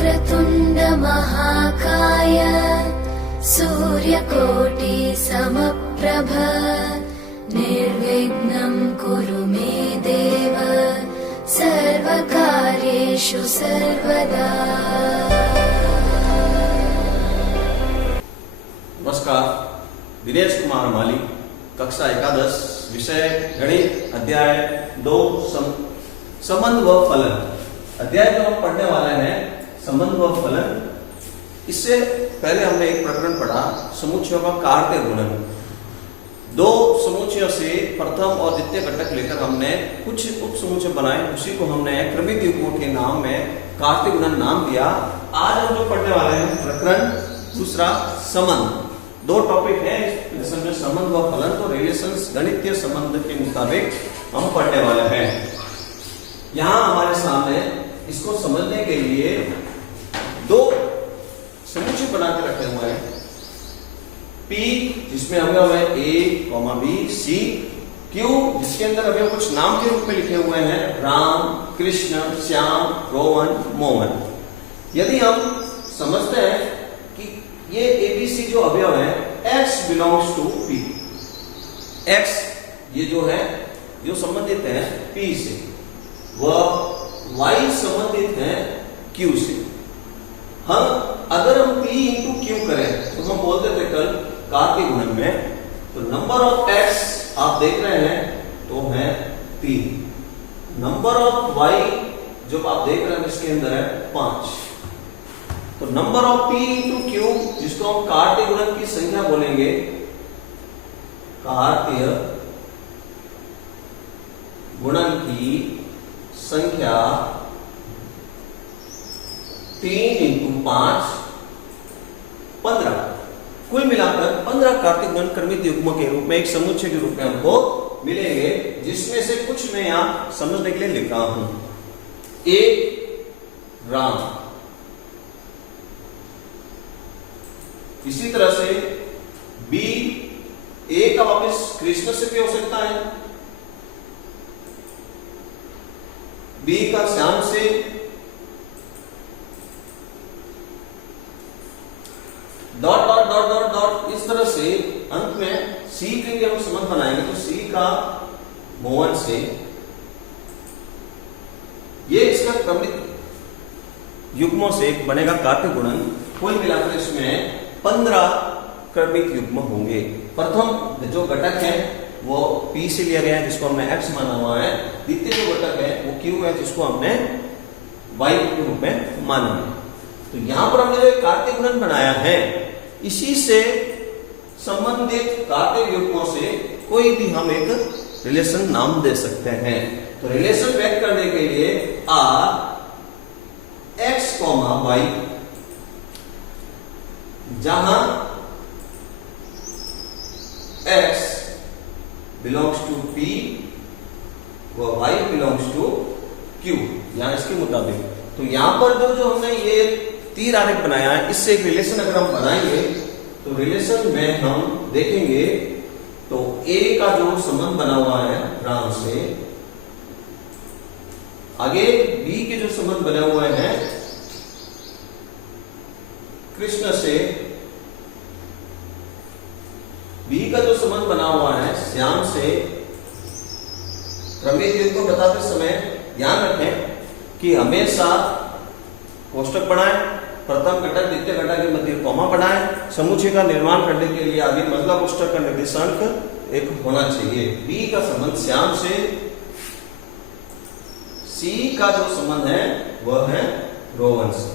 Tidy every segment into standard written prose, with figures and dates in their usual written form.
वक्रतुण्ड महाकाय सूर्यकोटि समप्रभ निर्विघ्नं कुरु मे देव सर्वकार्येषु सर्वदा। नमस्कार, दिनेश कुमार माली, कक्षा एकादश, विषय गणित, अध्याय 2 संबंध व फलन। अध्याय जो हम पढ़ने वाले हैं संबंध व फलन। इससे पहले हमने एक प्रकरण पढ़ा समुच्चयों का कार्त्य गुणन। दो समुच्चयों से प्रथम और द्वितीय घटक लेकर हमने कुछ उप समुच्चय बनाए, उसी को हमने क्रमिक युग्मों के नाम में कार्त्य गुणन नाम दिया। आज हम जो पढ़ने वाले हैं प्रकरण दूसरा संबंध। दो टॉपिक है इस लेसन में, संबंध व फलन। तो रिलेशंस गणितीय संबंध के मुताबिक हम पढ़ने वाले हैं। यहां हमारे सामने इसको समझने के लिए दो समुच्चय बना के रखे हुए हैं। P जिसमें अवयव है A, B, C, Q जिसके अंदर अवयव कुछ नाम के रूप में लिखे हुए हैं, राम, कृष्ण, श्याम, रोहन, मोहन। यदि हम समझते हैं कि ये ABC जो अवयव है X belongs to P, X ये जो है जो संबंधित है P से, वह Y संबंधित है Q से। हम अगर हम P इंटू Q करें तो हम बोलते थे कल कार्त्य गुणन में, तो नंबर ऑफ X आप देख रहे हैं तो है P, नंबर ऑफ Y जो आप देख रहे हैं इसके अंदर है 5। तो number of P into Q जिसको हम कार्त्य गुणन की संख्या बोलेंगे, कार्त्य गुणन की संख्या 3 इंटू 5 15। कुल मिलाकर 15 कार्त्य गुणन क्रमिक युग्मों के रूप में एक समुच्चय के रूप में हमको मिलेंगे, जिसमें से कुछ मैं यहां समझने के लिए लिखा हूं। A राम, इसी तरह से B, A का वापस कृष्ण से भी हो सकता है, B का श्याम से, dot dot dot dot dot, इस तरह से अंत में C के लिए हम संबंध बनाएंगे तो C का मोहन से। ये इसका क्रमिक युग्मों से बनेगा कार्त्य गुणन। कुल मिलाकर इसमें 15 क्रमिक युग्म होंगे। प्रथम जो घटक है वो P से लिया गया है जिसको हमने X माना हुआ है। द्वितीय जो घटक है वो Q है जिसको हमने Y के रूप में माना है। तो यहां पर हमने जो कार्त्य गुणन बनाया है, इसी से संबंधित कार्त्य युग्मों से कोई भी हम एक रिलेशन नाम दे सकते हैं। तो रिलेशन व्यक्त करने के लिए R X, Y, जहां X belongs to P व Y belongs to Q, यहां इसके मुताबिक। तो यहां पर जो हमने ये तीर आरेख बनाया है, इससे एक रिलेशन अगर हम बनाएंगे तो रिलेशन में हम देखेंगे तो A का जो संबंध बना हुआ है राम से, आगे B के जो संबंध बने हुए हैं कृष्ण से, B का जो संबंध बना हुआ है श्याम से। क्रमिक युग्म को बताते समय ध्यान रखें कि हमेशा कोष्टक बनाएं, प्रथम घटक द्वितीय घटक के मध्य कॉमा बनाएं। समुच्चय का निर्माण करने के लिए आगे मजला कोष्टक का निर्देशांक एक होना चाहिए। B का संबंध श्याम से, C का जो संबंध है वह है रोहन से।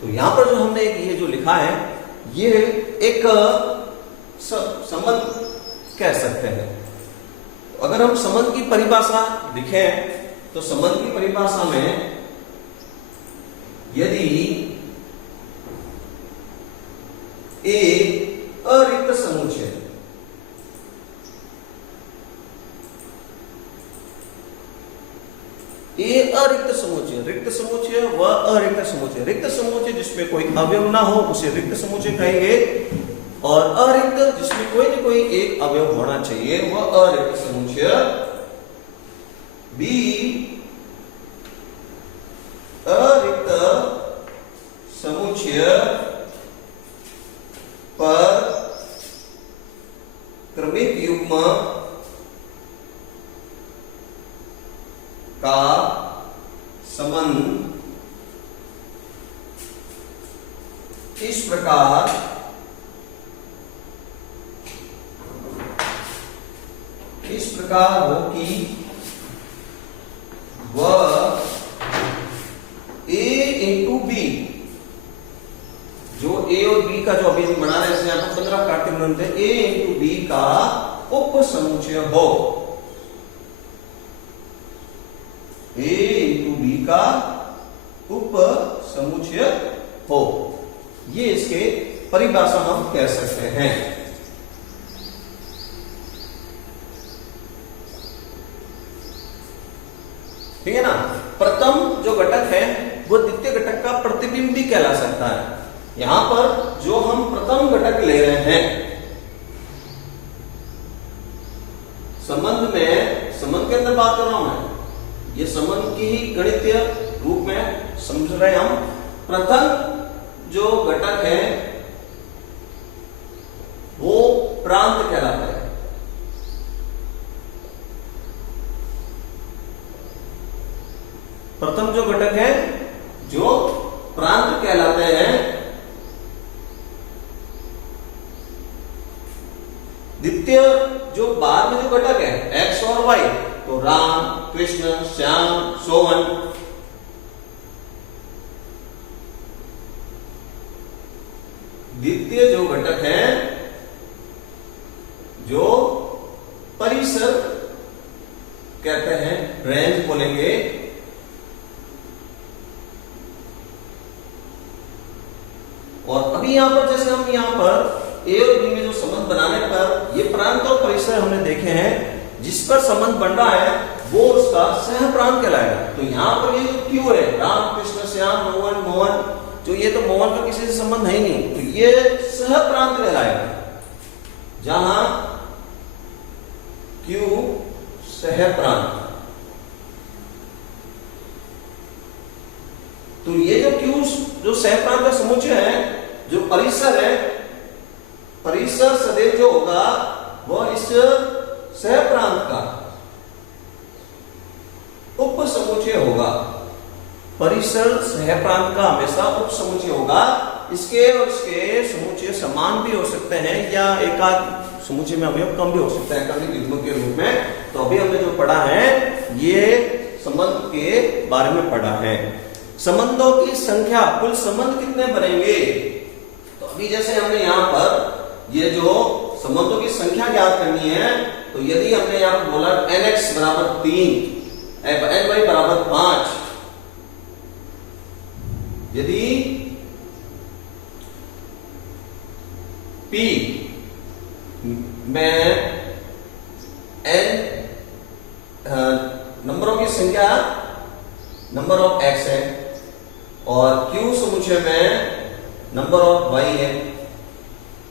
तो यहां पर जो हमने ये जो लिखा है ये एक संबंध कह सकते हैं। अगर हम संबंध की परिभाषा लिखें तो संबंध की परिभाषा में यदि A अरिक्त समुच्चय, A अरिक्त समुच्चय, रिक्त समुच्चय व अरिक्त समुच्चय। रिक्त समुच्चय जिसमें कोई अवयव ना हो उसे रिक्त समुच्चय कहेंगे, और अरिक्त जिसमें कोई न कोई एक अवयव होना चाहिए वह अरिक्त समुच्चय। B संबंध इस प्रकार हो कि वह A इंटू बी, जो A और B का जो अभी हम बना रहे हैं, इसमें यहाँ पर 15 कार्तिक बनते हैं, A इंटू बी का उप समुच्चय हो। A इंटू बी का उप समुच्चय हो, ये इसके परिभाषा हम कह सकते हैं। ठीक है ना। प्रथम जो घटक है वो द्वितीय घटक का प्रतिबिंब भी कहला सकता है। यहां पर जो हम प्रथम घटक ले रहे हैं, संबंध के अंदर बात कर रहा हूं मैं, ये संबंध की ही गणितीय रूप में समझ रहे हैं हम। प्रथम जो घटक है वो प्रांत कहलाता है। प्रथम जो घटक है जो प्रांत कहलाते हैं। द्वितीय जो बाद में जो घटक है एक्स और वाई, तो राम, कृष्ण, श्याम, सोहन, द्वितीय जो घटक है जो परिसर कहते हैं, रेंज बोलेंगे। और अभी यहां पर जैसे हम यहां पर ए और बी में जो संबंध बनाने पर ये प्रांत और परिसर हमने देखे हैं, जिस पर संबंध बन रहा है वो उसका सह प्रांत कहलाएगा। तो यहां पर ये जो क्यू है, राम, कृष्ण, श्याम, मोहन, जो ये तो मोहन का किसी से संबंध है ही नहीं, तो ये सह प्रांत कहलाएगा, जहां क्यू सह प्रांत। तो ये जो क्यू जो सह प्रांत का समुच्चय है, जो परिसर है, परिसर सदैव जो होगा वह इस सह प्रांत का उप समुच्चय होगा। परिसर सह प्रांत का हमेशा उप समुच्चय होगा। इसके और इसके समुच्चय समान भी हो सकते हैं, या एकाध समुच्चय में अवयव कम भी हो सकता है, कभी युग्म के रूप में। तो अभी हमने जो पढ़ा है ये संबंध के बारे में पढ़ा है। संबंधों की संख्या, कुल संबंध कितने बनेंगे? तो अभी जैसे हमने यहां पर ये जो संबंधों की संख्या ज्ञात करनी है, तो यदि हमने यहां पर बोला nx बराबर 3, ny बराबर 5, यदि p में n नंबरों की संख्या नंबर ऑफ x है और q समुच्चय में नंबर ऑफ y है,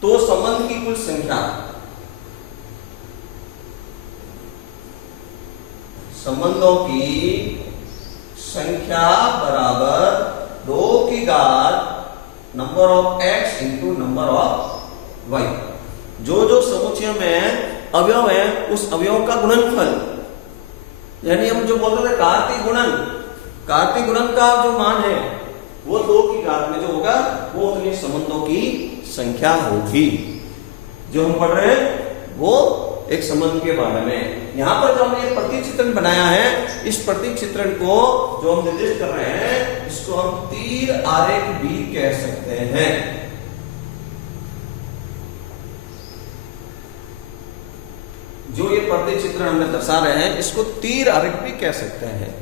तो संबंध की कुल संख्या, संबंधों की संख्या बराबर 2 की घात number of x into number of y। जो जो समुच्चय में अवयव है उस अवयव का गुणनफल, यानी हम जो बोलते थे कार्तीय गुणन का जो मान है वो 2 की घात में जो होगा वो उतनी संबंधों की संख्या होगी। जो हम पढ़ रहे हैं वो एक संबंध के बारे में। यहां पर जो हमने प्रतीक चित्रण बनाया है, इस प्रतीक चित्रण को जो हम निर्दिष्ट कर रहे हैं, इसको हम तीर आरेख भी कह सकते हैं। जो ये प्रतीक चित्रण हमने दर्शा रहे हैं, इसको तीर आरेख भी कह सकते हैं।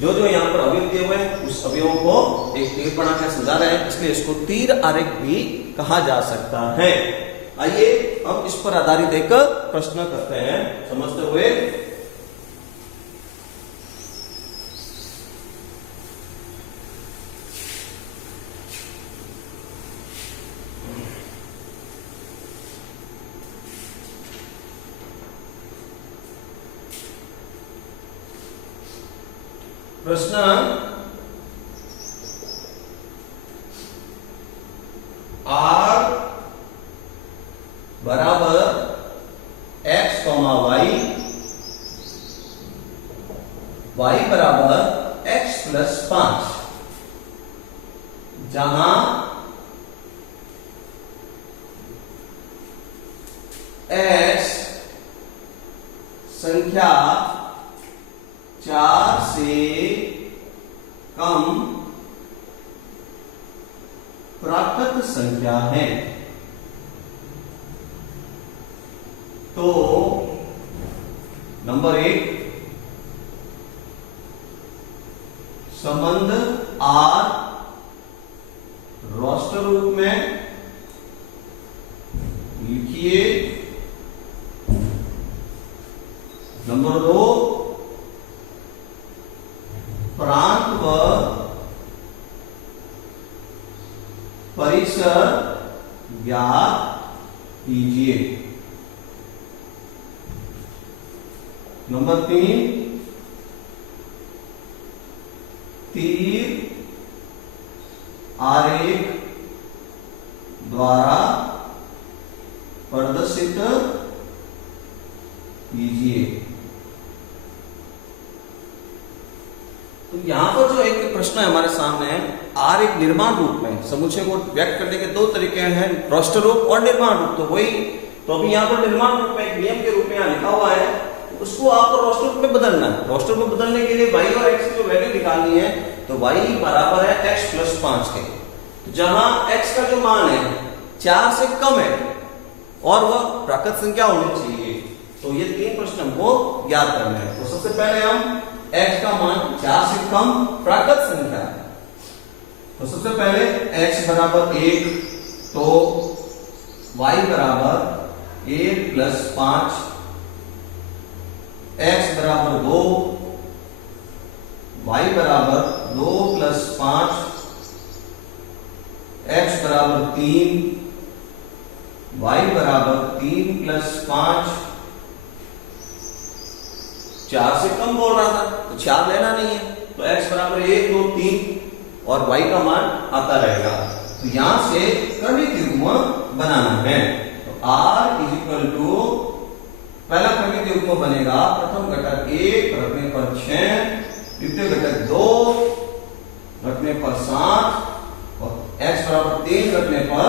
जो जो यहाँ पर अवयव दिए हुए हैं उस अवयवों को एक तीर बनाकर समझा रहे हैं, इसलिए इसको तीर आरेख भी कहा जा सकता है। आइए हम इस पर आधारित एक प्रश्न करते हैं समझते हुए। प्रश्न r बराबर x, y बराबर बराबर x प्लस 5, जहां x संख्या 4 से कम प्राकृत संख्या है। तो नंबर 1, संबंध R रोस्टर रूप में लिखिए। नंबर 2, प्रांत व परिसर ज्ञात कीजिए। नंबर 3, तीर आरेख द्वारा प्रदर्शित कीजिए। तो यहां पर जो एक प्रश्न है हमारे सामने है, आर एक निर्माण रूप में समुच्चय को व्यक्त करने के 2 तरीके हैं, रोस्टर रूप और निर्माण रूप। तो वही, तो अभी यहाँ पर निर्माण रूप में एक नियम के रूप में यहाँ लिखा हुआ है, उसको आपको रोस्टर रूप में बदलना है। रोस्टर में बदलने के लिए y और x की जो वैल्यू निकालनी है, तो y बराबर है x प्लस 5 के। तो जहां x का जो मान है 4 से कम है और वह प्राकृत संख्या होनी चाहिए, तो ये 3 प्रश्न हमको ज्ञात करने हैं। तो सबसे पहले हम x का मान 4 से कम प्राकृत संख्या है, तो सबसे पहले x बराबर 1, तो y बराबर 1 प्लस 5, x बराबर 2, y बराबर 2 प्लस 5, x बराबर 3, y बराबर 3 प्लस 5। 4 से कम बोल रहा था तो 4 लेना नहीं है, तो x बराबर 1, 2, 3 और y का मान आता रहेगा। तो यहां से क्रमिक युग्म बनाना है। तो r इज इक्वल टू, पहला क्रमिक युग्म बनेगा, प्रथम घटक 1 रखने पर 6, द्वितीय घटक 2 रखने पर 7 और x बराबर 3 रखने पर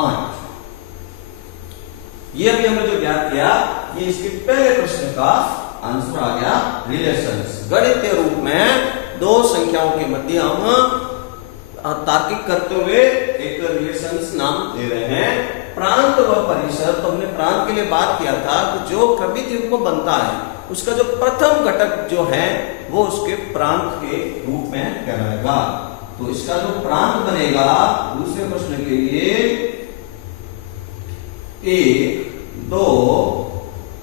8। ये अभी हमने जो ज्ञात किया, ये इसके पहले प्रश्न का आंसर आ गया। रिलेशंस, गणितीय रूप में 2 संख्याओं के मध्य हम तार्किक करते हुए एक रिलेशंस नाम दे रहे हैं। प्रांत व परिसर, तो हमने प्रांत के लिए बात किया था कि जो क्रमिक युग्म बनता है उसका जो प्रथम घटक जो है वो उसके प्रांत के रूप में कहलाएगा। तो इसका जो प्रांत बनेगा दूसरे प्रश्न के लिए 1, 2,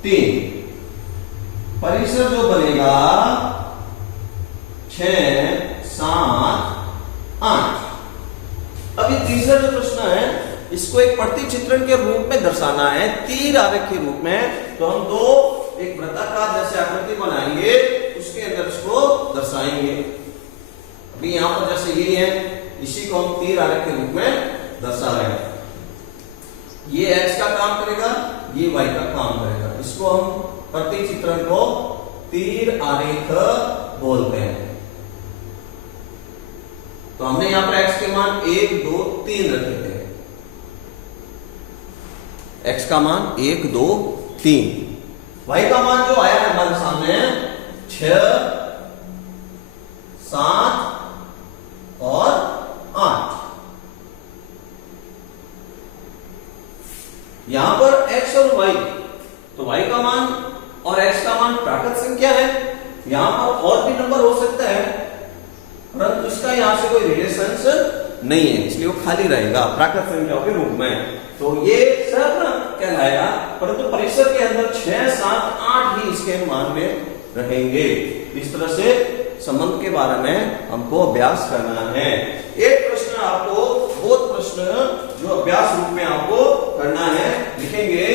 3, परिसर जो बनेगा 6, 7, 8। अभी तीसरा जो प्रश्न है, इसको एक प्रति चित्रण के रूप में दर्शाना है, तीर आरेख के रूप में। तो हम एक वृत्ताकार जैसे आकृति बनाएंगे, उसके अंदर इसको दर्शाएंगे। अभी यहां पर जैसे ये है, इसी को हम तीर आरेख के रूप में दर्शा रहे हैं। ये x का काम करेगा, ये y का काम करेगा। इसको हम प्रति चित्रण को तीर आरेख बोलते हैं। तो हमने यहां पर x के मान 1, 2, 3 रखे थे। x का मान 1, 2, 3। y का मान जो आया है हमारे सामने 6, 7 और 8। यहां पर x और y, तो y का मान और x का मान प्राकृत संख्या है। यहां पर और भी नंबर हो सकता है, परंतु इसका यहां से कोई रिलेशंस नहीं है, इसलिए वो खाली रहेगा प्राकृत संख्याओं के रूप में। तो ये सहप्रांत कहलाएगा, परंतु परिसर के अंदर 6, 7, 8 ही इसके मान में रहेंगे। इस तरह से संबंध के बारे में हमको अभ्यास करना है। एक प्रश्न आपको, बहुत प्रश्न जो अभ्यास रूप में आपको करना है, लिखेंगे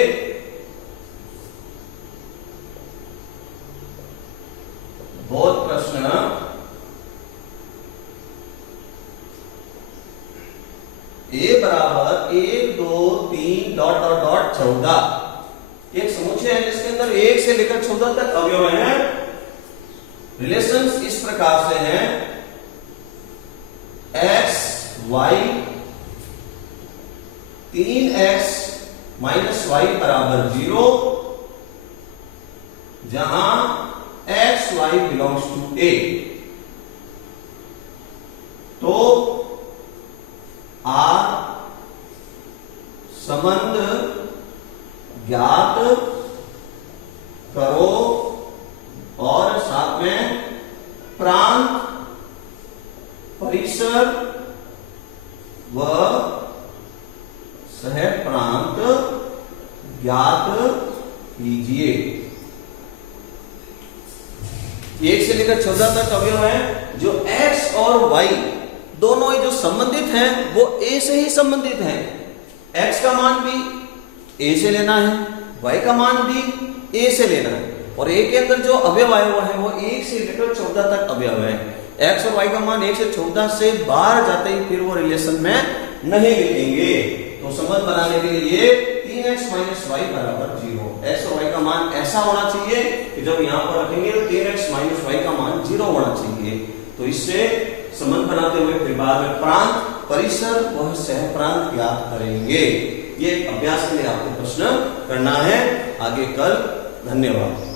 बहुत प्रश्न a बराबर 1, 2, 3 डॉट डॉट डॉट 14। एक समुच्चय है जिसके अंदर 1 से लेकर 14 तक अवयव हैं। रिलेशंस इस प्रकार से हैं, x y 3x minus y बराबर 0, जहां x y belongs to a। तो R संबंध ज्ञात करो और साथ में प्रांत, परिसर व सह प्रांत ज्ञात कीजिए। 1 से लेकर 14 तक अवयव है। जो x और y दोनों ही जो संबंधित हैं वो a से ही संबंधित हैं। x का मान भी a से लेना है, y का मान भी a से लेना है, और a के अंदर जो अवयव आया हुआ है वो 1 से लेकर 14 तक अवयव है। x और y का मान 1 से 14 से बाहर जाते ही फिर वो रिलेशन में नहीं लिखेंगे। तो संबंध बनाने के लिए 3x माइनस y बराबर 0, x और y का मान ऐसा होना चाहिए कि जब यहां पर रखेंगे तो 3x माइनस y का मान 0 होना चाहिए। तो इससे संबंध बनाते हुए फिर बाद में प्रांत, परिसर व सह प्रांत ज्ञात करेंगे। ये अभ्यास के लिए आपको प्रश्न करना है आगे कल। धन्यवाद।